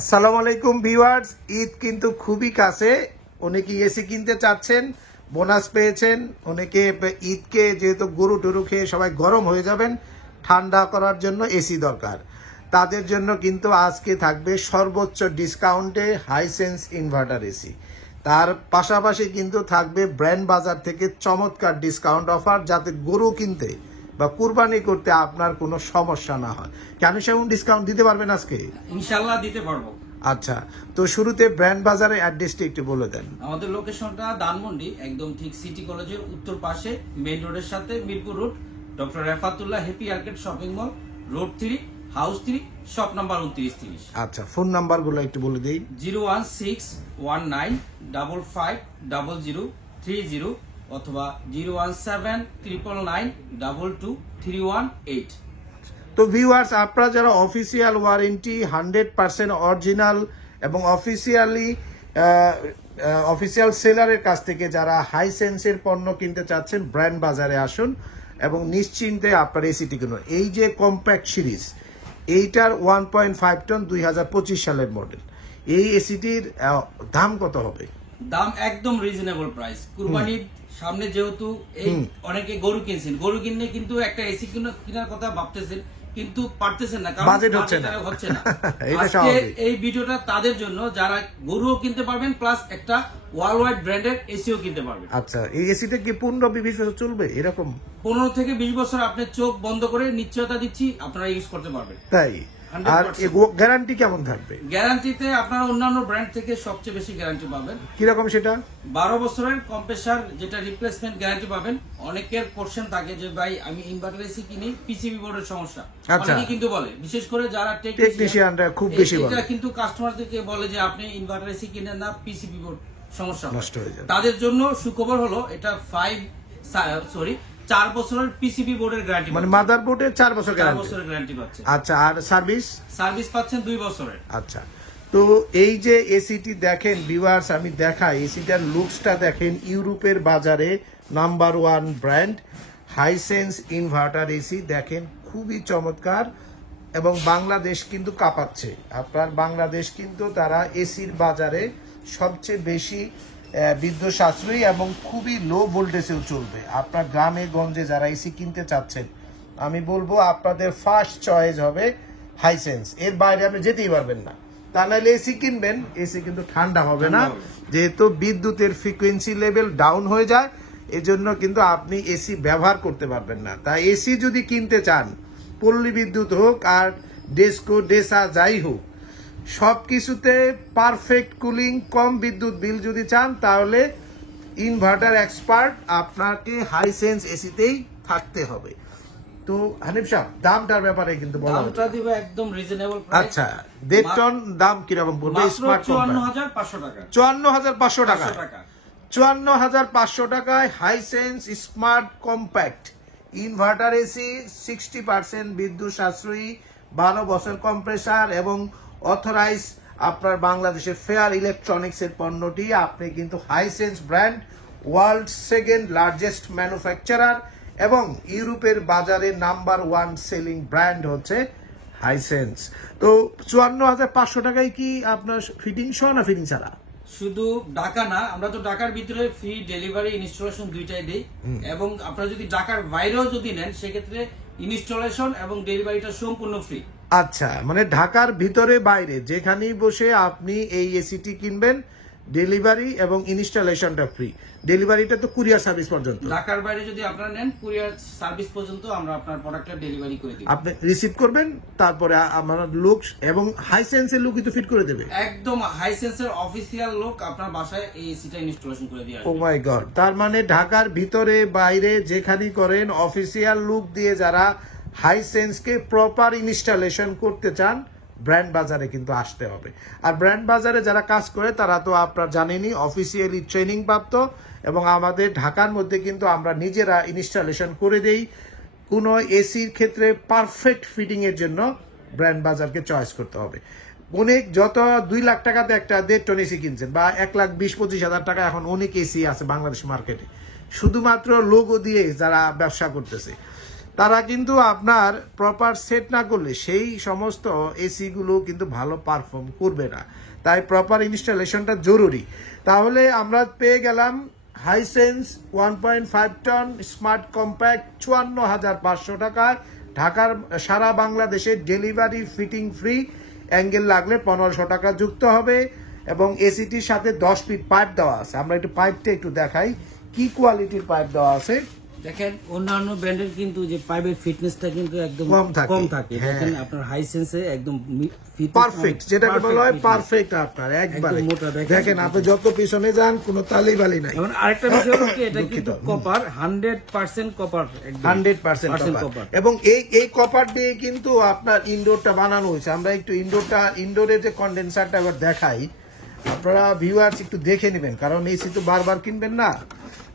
আসসালামু আলাইকুম ভিউয়ার্স, ঈদ কিন্তু খুবই কাছে। অনেকে এসি কিনতে চাচ্ছেন, বোনাস পেয়েছেন। অনেকে ঈদকে যেহেতু গরু টরু খেয়ে সবাই গরম হয়ে যাবেন, ঠান্ডা করার জন্য এসি দরকার। তাদের জন্য কিন্তু আজকে থাকবে সর্বোচ্চ ডিসকাউন্টে হাইসেন্স ইনভার্টার এসি। তার পাশাপাশি কিন্তু থাকবে ব্র্যান্ড বাজার থেকে চমৎকার ডিসকাউন্ট অফার, যাতে গরু কিনতে বা কুরবানি করতে আপনার কোনো সমস্যা না হয়। কেন সেমন ডিসকাউন্ট দিতে পারবেন আজকে? ইনশাআল্লাহ দিতে পারবো। আচ্ছা, তো শুরুতে ব্র্যান্ড বাজারের অ্যাড্রেসটা একটু বলে দেন। আমাদের লোকেশনটা ধানমন্ডি, একদম ঠিক সিটি কলেজের উত্তর পাশে, মেইন রোডের সাথে, Mirpur road, doctor Refatullah happy arcade shopping mall, road 3, house 3, shop number 2930। আচ্ছা, ফোন নাম্বারগুলো একটু বলে দিই। 01619550030 অথবা 01799922318। তো ভিউয়ার্স, আপনারা যারা অফিসিয়াল ওয়ারেন্টি 100% অরিজিনাল এবং অফিসিয়াল সেলারের কাছ থেকে যারা হাইসেন্সের পণ্য কিনতে চাচ্ছেন, ব্র্যান্ড বাজারে আসুন এবং নিশ্চিন্তে আপনার এসিটি কিনুন। এই যে কম্প্যাক্ট সিরিজ, এইটার 1.5 টন 2025 সালের মডেল, এই এসিটির দাম কত হবে? দাম একদম রিজনেবল প্রাইস। কুরবানির সামনে যেহেতু এই অনেকে গরু কিনছেন, গরু কিনলে কিন্তু একটা এসি কেনার কথা ভাবতেছেন, কিন্তু পারতেছেন না, কারণ বাজেট হচ্ছে না। আজকে এই ভিডিওটা তাদের জন্য যারা গরুও কিনতে পারবেন, প্লাস একটা ওয়ার্ল্ড ওয়াইড ব্র্যান্ডের এসিও কিনতে পারবেন। আচ্ছা, এই এসিটা কি 15-20 বছর চলবে এরকম? 15 থেকে 20 বছর আপনি চোখ বন্ধ করে নিশ্চয়তা দিচ্ছি আপনারা ইউজ করতে পারবেন। তাই? আর গ্যারান্টি কেমন থাকবে? গ্যারান্টিতে আপনারা অন্যান্য ব্র্যান্ড থেকে সবচেয়ে বেশি গ্যারান্টি পাবেন। কিরকম সেটা? 12 বছরের কম্প্রেসার, যেটা রিপ্লেসমেন্ট গ্যারান্টি পাবেন। অনেকের কোশ্চেন থাকে যে ভাই আমি ইনভার্টার এসি কিনি, পিসিবি বোর্ডের সমস্যা অনেকে কিন্তু বলে, বিশেষ করে যারা টেকনিশিয়ানরা খুব বেশি বলে। এটা কিন্তু কাস্টমারদেরকে বলে যে আপনি ইনভার্টার এসি কিনেন না, পিসিবি বোর্ড সমস্যা নষ্ট হয়ে যায়। তাদের জন্য সুখবর হলো এটা 4 বছরের পিসিবি বোর্ডের গ্যারান্টি, মানে মাদারবোর্ডের 4 বছর গ্যারান্টি পাচ্ছে। আচ্ছা, আর সার্ভিস পাচ্ছেন 2 বছরের। আচ্ছা, তো এই যে এসিটি দেখেন ভিউয়ার্স, আমি দেখাই এসিটার লুকসটা দেখেন। ইউরোপের বাজারে number 1 brand Hisense inverter AC দেখেন, খুবই চমৎকার। এবং বাংলাদেশ কিন্তু কাঁপাচ্ছে। আপনার বাংলাদেশ কিন্তু তারা এসির বাজারে সবচেয়ে বেশি বিদ্যুৎ সাশ্রয়ী এবং খুবই লো ভোল্টেজেও চলবে। আপনার গ্রামে গঞ্জে যারা এসি কিনতে চাচ্ছেন, আমি বলবো আপনাদের ফার্স্ট চয়েস হবে হাইসেন্স। এর বাইরে আপনি যেতেই পারবেন না। তা নাহলে এসি কিনবেন, এসি কিন্তু ঠান্ডা হবে না, যেহেতু বিদ্যুতের ফ্রিকোয়েন্সি লেভেল ডাউন হয়ে যায়। এজন্য কিন্তু আপনি এসি ব্যবহার করতে পারবেন না। তাই এসি যদি কিনতে চান, পল্লী বিদ্যুৎ হোক আর ডেসকো ডেসা যাই হোক, সব কিছুতে পারফেক্ট কুলিং, কম বিদ্যুৎ বিল যদি চান, তাহলে ইনভার্টার এক্সপার্ট আপনাকে হাইসেন্স এসিতেই থাকতে হবে। তো হানিফ সাহেব, দামটার ব্যাপারে কিন্তু বলা দামটা দিব একদম রিজনেবল প্রাইস। আচ্ছা, 1.5 টন দাম কিরকম পড়বে? স্মার্ট 54500 টাকা। 54500 টাকা। 54500 টাকায় Hisense smart compact inverter AC, 60% বিদ্যুৎ সাশ্রয়ী, 12 বছর কম্প্রেসার এবং অথরাইজ আপনার বাংলাদেশের ফেয়ার ইলেকট্রনিক্স এর পণ্যটি আপনি কিন্তু Hisense brand, world second largest manufacturer এবং ইউরোপের বাজারে নাম্বার 1 সেলিং ব্র্যান্ড হচ্ছে হাইসেন্স। তো 54500 টাকায় কি আপনার ফিটিং সহ না ফিটিং ছাড়া? শুধু ঢাকা না, আমরা তো ঢাকার ভিতরে ফ্রি ডেলিভারি ইনস্টলেশন দুইটাই দেই, এবং আপনারা যদি ঢাকার বাইরেও যদি নেন, সেক্ষেত্রে ইনস্টলেশন এবং ডেলিভারিটা সম্পূর্ণ ফ্রি। আচ্ছা, মানে ঢাকার ভিতরে বাইরে যেখানেই বসে আপনি এই এসিটি কিনবেন, ডেলিভারি এবং ইনস্টলেশনটা ফ্রি। ডেলিভারিটা তো কুরিয়ার সার্ভিস পর্যন্ত। ঢাকার বাইরে যদি আপনারা নেন, কুরিয়ার সার্ভিস পর্যন্ত আমরা আপনার প্রোডাক্টটা ডেলিভারি করে দিই। আপনি রিসিভ করবেন, তারপরে আমার লোক এবং হাইসেন্সের লোকই তো ফিট করে দেবে। একদম হাইসেন্সের অফিসিয়াল লোক আপনার বাসায় এই এসিটা ইনস্টলেশন করে দিয়ে আসবে। ও মাই গড, তার মানে ঢাকার ভিতরে বাইরে যেখানেই করেন, অফিসিয়াল লুক দিয়ে যারা হাইসেন্সকে প্রপার ইনস্টলেশন করতে চান, ব্র্যান্ড বাজারে কিন্তু আসতে হবে। আর ব্র্যান্ড বাজারে যারা কাজ করে তারা তো আপনারা জানেনই, অফিসিয়ালি ট্রেনিং প্রাপ্ত, এবং আমাদের ঢাকার মধ্যে কিন্তু আমরা নিজেরা ইনস্টলেশন করে দেই। কোনো এসির ক্ষেত্রে পারফেক্ট ফিটিং এর জন্য ব্র্যান্ড বাজারকে চয়েস করতে হবে। অনেক যত 2 লাখ টাকাতে একটা 1.5 টন এসি কিনছেন, বা 1,20-25,000 টাকা, এখন অনেক এসি আছে বাংলাদেশ মার্কেটে, শুধুমাত্র লোগো দিয়ে যারা ব্যবসা করতেছে। তারা কিন্তু আপনার প্রপার সেট না করলে সেই সমস্ত এসি গুলো কিন্তু ভালো পারফর্ম করবে না, তাই প্রপার ইনস্টলেশনটা জরুরি। তাহলে আমরা পেয়ে গেলাম হাইসেন্স 1.5 টন স্মার্ট কম্প্যাক্ট 54,500 টাকায়, ঢাকার সারা বাংলাদেশে ডেলিভারি ফিটিং ফ্রি, অ্যাঙ্গেল লাগলে 1500 টাকা যুক্ত হবে এবং এসিটির সাথে 10 ফিট পাইপ দেওয়া আছে। আমরা একটু পাইপটা একটু দেখাই কি কোয়ালিটির পাইপ দেওয়া আছে। দেখেন অন্যান্য ব্র্যান্ডের কিন্তু যে পাইপের ফিটনেসটা কিন্তু একদম কম থাকে। দেখেন আপনার হাইসেন্সে একদম পারফেক্ট, যেটাকে বলা হয় পারফেক্ট, আপনার একবারে দেখেন আপনি যত পিছনে যান কোনো তালিবালি নাই। এবং আরেকটা বিষয় হলো কি এটা কিন্তু কপার 100% কপার, 100% কপার, এবং এই কপার দিয়ে কিন্তু আপনার ইনডোরটা বানানো হয়েছে। আমরা একটু ইনডোরের যে কন্ডেন্সারটা এবার দেখাই, আপনারা ভিউয়ার্স একটু দেখে নেবেন, কারণ এসি তো বারবার কিনবেন না,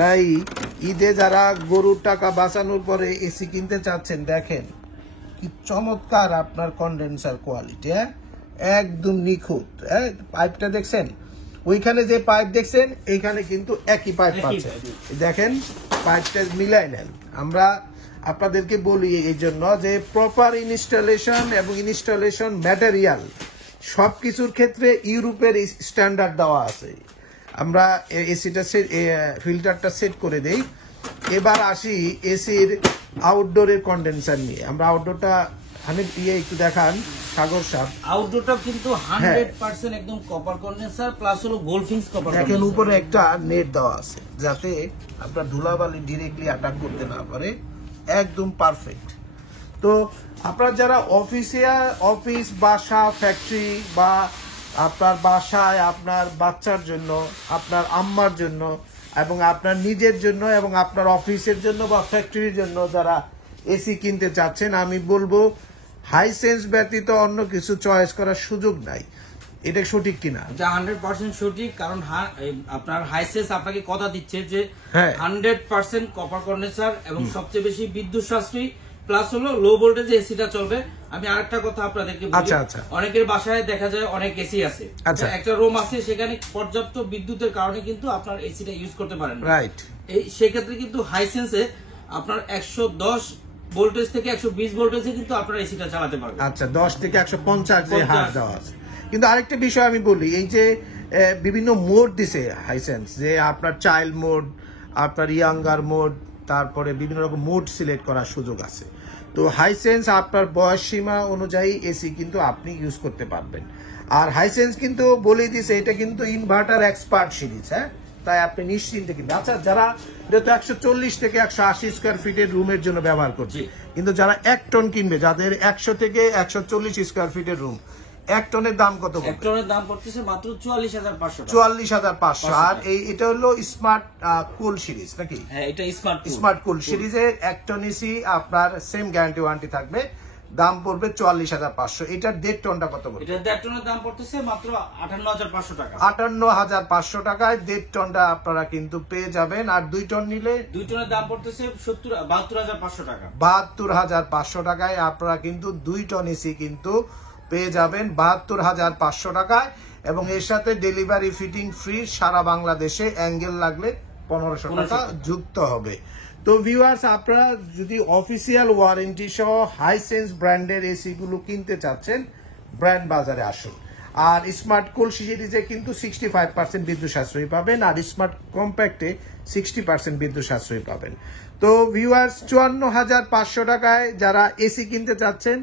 তাই ঈদে যারা গরুর টাকা বাঁচানোর পরে এসি কিনতে চাচ্ছেন, দেখেন কি চমৎকার আপনার কন্ডেন্সার কোয়ালিটি, একদম নিখুঁত। পাইপটা দেখছেন, ওইখানে যে পাইপ দেখছেন এইখানে কিন্তু একই পাইপ পাচ্ছেন। দেখেন পাইপটা মিলাই নেন। আমরা আপনাদেরকে বলি এই জন্য যে প্রপার ইনস্টলেশন এবং ইনস্টলেশন ম্যাটেরিয়াল সবকিছুর ক্ষেত্রে ইউরোপের স্ট্যান্ডার্ড দেওয়া আছে। আমরা এসিটা ফিল্টারটা সেট করে দেই। এবার আসি এসির আউটডোরের কন্ডেন্সার নিয়ে। আমরা আউটডোরটা একটু দেখান সাগর সাহেব। আউটডোরটা কিন্তু 100% একদম কপার কন্ডেন্সার প্লাস হলো গোল্ডফিংস কপার। দেখেন উপরে একটা নেট দেওয়া আছে যাতে আপনার ধুলাবালি ডিরেক্টলি অ্যাটাক করতে না পারে, একদম পারফেক্ট। তো আপনার যারা অফিস, বাসা, ফ্যাক্টরি বা আপনার বাসায় আপনার বাচ্চার জন্য, আপনার আম্মার জন্য এবং আপনার নিজের জন্য এবং আপনার অফিসের জন্য বা ফ্যাক্টরির জন্য যারা এসি কিনতে চাচ্ছেন, আমি বলবো হাইসেন্স ব্যতীত অন্য কিছু চয়েস করার সুযোগ নাই। এটা সঠিক কিনা? 100% সঠিক, কারণ আপনার হাইসেন্স আপনাকে কথা দিচ্ছে যে 100% কপার কন্ডেন্সার এবং সবচেয়ে বেশি বিদ্যুৎ সাশ্রয়ী প্লাস হলো লো ভোল্টেজে এসিটা চলবে। আমি আরেকটা কথা আপনাদেরকে বলি, অনেকের বাসায় দেখা যায় অনেক এসি আছে, একটা রুম আছে, সেখানে পর্যাপ্ত বিদ্যুতের কারণে কিন্তু আপনার এসিটা ইউজ করতে পারেন, রাইট। এই সেক্ষেত্রে কিন্তু হাইসেন্সে আপনার 110 ভোল্টেজ থেকে 120 ভোল্টেজে কিন্তু আপনার এসিটা চালাতে পারবেন। আচ্ছা, 10 থেকে 150 যে হার দেওয়া আছে। কিন্তু আরেকটা বিষয় আমি বলি, এই যে বিভিন্ন মোড দিছে হাইসেন্স, যে আপনার চাইল্ড মোড, আপনার ইয়াঙ্গার মোড, তারপরে বিভিন্ন রকম মোড সিলেক্ট করার সুযোগ আছে। তো হাইসেন্স আপনার বয়স সীমা অনুযায়ী এসি কিন্তু আপনি ইউজ করতে পারবেন। আর হাইসেন্স কিন্তু বলেই দিছে এটা কিন্তু ইনভার্টার এক্সপার্ট সিরিজ, তাই আপনি নিশ্চিন্তে কিনবেন। আচ্ছা, যারা এটা তো 140 থেকে 180 স্কোয়ার ফিটের রুমের জন্য ব্যবহার করছে, কিন্তু যারা 1 টন কিনবে, যাদের 100 থেকে 140 স্কোয়ার ফিটের রুম, 1 টনের দাম কত? 1 টনের দাম পড়তেছে মাত্র 44,500 টাকা। 44,500। আর এটা হলো স্মার্ট কুল সিরিজ নাকি? হ্যাঁ, এটা স্মার্ট কুল সিরিজের 1 টন এসি আপনার সেম গ্যারান্টি ওয়ারেন্টি থাকবে, দাম পড়বে 44,500। এটার 1.5 টনটা কত পড়বে? এটা 1.5 টনের দাম পড়তেছে মাত্র 58,500 টাকা। 58,500 টাকায় 1.5 টনটা আপনারা কিন্তু পেয়ে যাবেন। আর 2 টন নিলে 2 টনের দাম পড়তেছে 72,500 টাকা। 72,500 টাকায় আপনারা কিন্তু 2 টন এসি কিন্তু পেয়ে যাবেন 72,500 টাকায়, এবং এর সাথে ডেলিভারি ফিটিং ফ্রি সারা বাংলাদেশে, অ্যাঙ্গেল লাগলে 1500 টাকা যুক্ত হবে। তো ভিউয়ার্স, আপনারা যদি অফিসিয়াল ওয়ারেন্টি সহ হাইসেন্স ব্র্যান্ডের এসি গুলো কিনতে চাচ্ছেন, ব্র্যান্ড বাজারে আসুন। আর স্মার্ট কুল সিরিজে কিন্তু 65% বিদ্যুৎ সাশ্রয়ী পাবেন, আর স্মার্ট কম্প্যাক্টে 60% বিদ্যুৎ সাশ্রয়ী পাবেন। তো ভিউয়ার্স, 54,500 টাকায় যারা এসি কিনতে চাচ্ছেন,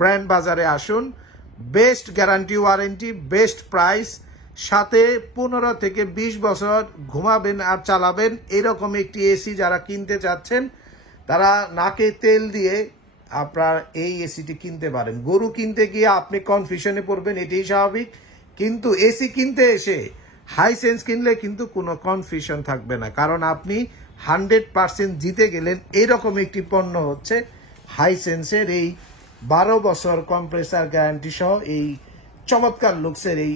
ব্র্যান্ড বাজারে আসুন। Best guarantee warranty, best price, সাথে 15 থেকে 20 বছর ঘুমাবেন আর চালাবেন এরকম একটি এসি যারা কিনতে চাচ্ছেন, তারা নাকে তেল দিয়ে আপনার এই এসিটি কিনতে পারেন। গরু কিনতে গিয়ে আপনি কনফিউশনে পড়বেন, এটাই স্বাভাবিক, কিন্তু এসি কিনতে এসে হাইসেন্স কিনলে কিন্তু কোনো কনফিউশন থাকবে না, কারণ আপনি 100% জিতে গেলেন। এইরকম একটি পণ্য হচ্ছে হাইসেন্সের এই 12 বছর কম্প্রেসার গ্যারান্টি সহ এই চমৎকার লুকসের এই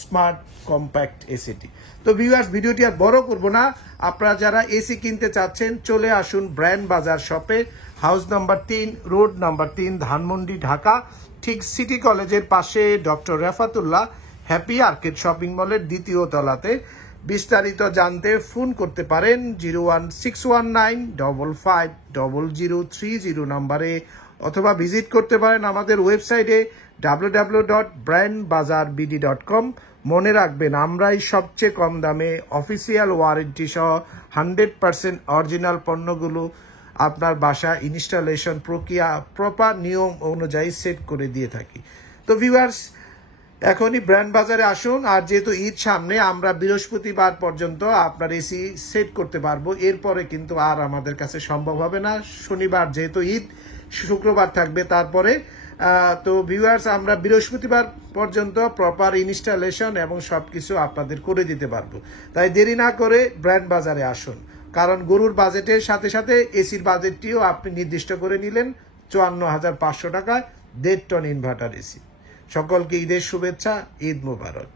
স্মার্ট কম্প্যাক্ট এসিটি। তো ভিউয়ার্স, ভিডিওটি আর বড় করব না, আপনারা যারা এসি কিনতে চাচ্ছেন চলে আসুন ব্র্যান্ড বাজার শপে, house number 3, road number 3, Dhanmondi, Dhaka, ঠিক সিটি কলেজের পাশে doctor Refatullah happy arcade shopping মলের 2য় তলাতে। বিস্তারিত জানতে ফোন করতে পারেন 01619550030 নাম্বারে, অথবা ভিজিট করতে পারেন আমাদের ওয়েবসাইটে www.brandbazarbd.com। মনে রাখবেন, আমরাই সবচেয়ে কম দামে অফিসিয়াল ওয়ারেন্টি সহ 100% অরিজিনাল পণ্যগুলো আপনার বাসা ইনস্টলেশন প্রক্রিয়া প্রপার নিয়ম অনুযায়ী সেট করে দিয়ে থাকি। তো ভিউয়ার্স, এখনই ব্র্যান্ড বাজারে আসুন। আর যেহেতু ঈদ সামনে, আমরা বৃহস্পতিবার পর্যন্ত আপনার এসি সেট করতে পারবো, এরপরে কিন্তু আর আমাদের কাছে সম্ভব হবে না। শনিবার যেহেতু ঈদ, শুক্রবার থাকবে তারপরে। তো ভিউয়ার্স, আমরা বৃহস্পতিবার পর্যন্ত প্রপার ইনস্টলেশন এবং সবকিছু আপনাদের করে দিতে পারবো। তাই দেরি না করে ব্র্যান্ড বাজারে আসুন, কারণ গরুর বাজেটের সাথে সাথে এসির বাজেটটিও আপনি নির্দিষ্ট করে নিলেন 54,500 টাকায় 1.5 টন ইনভার্টার এসি। সকলকে ঈদের শুভেচ্ছা, ঈদ মোবারক।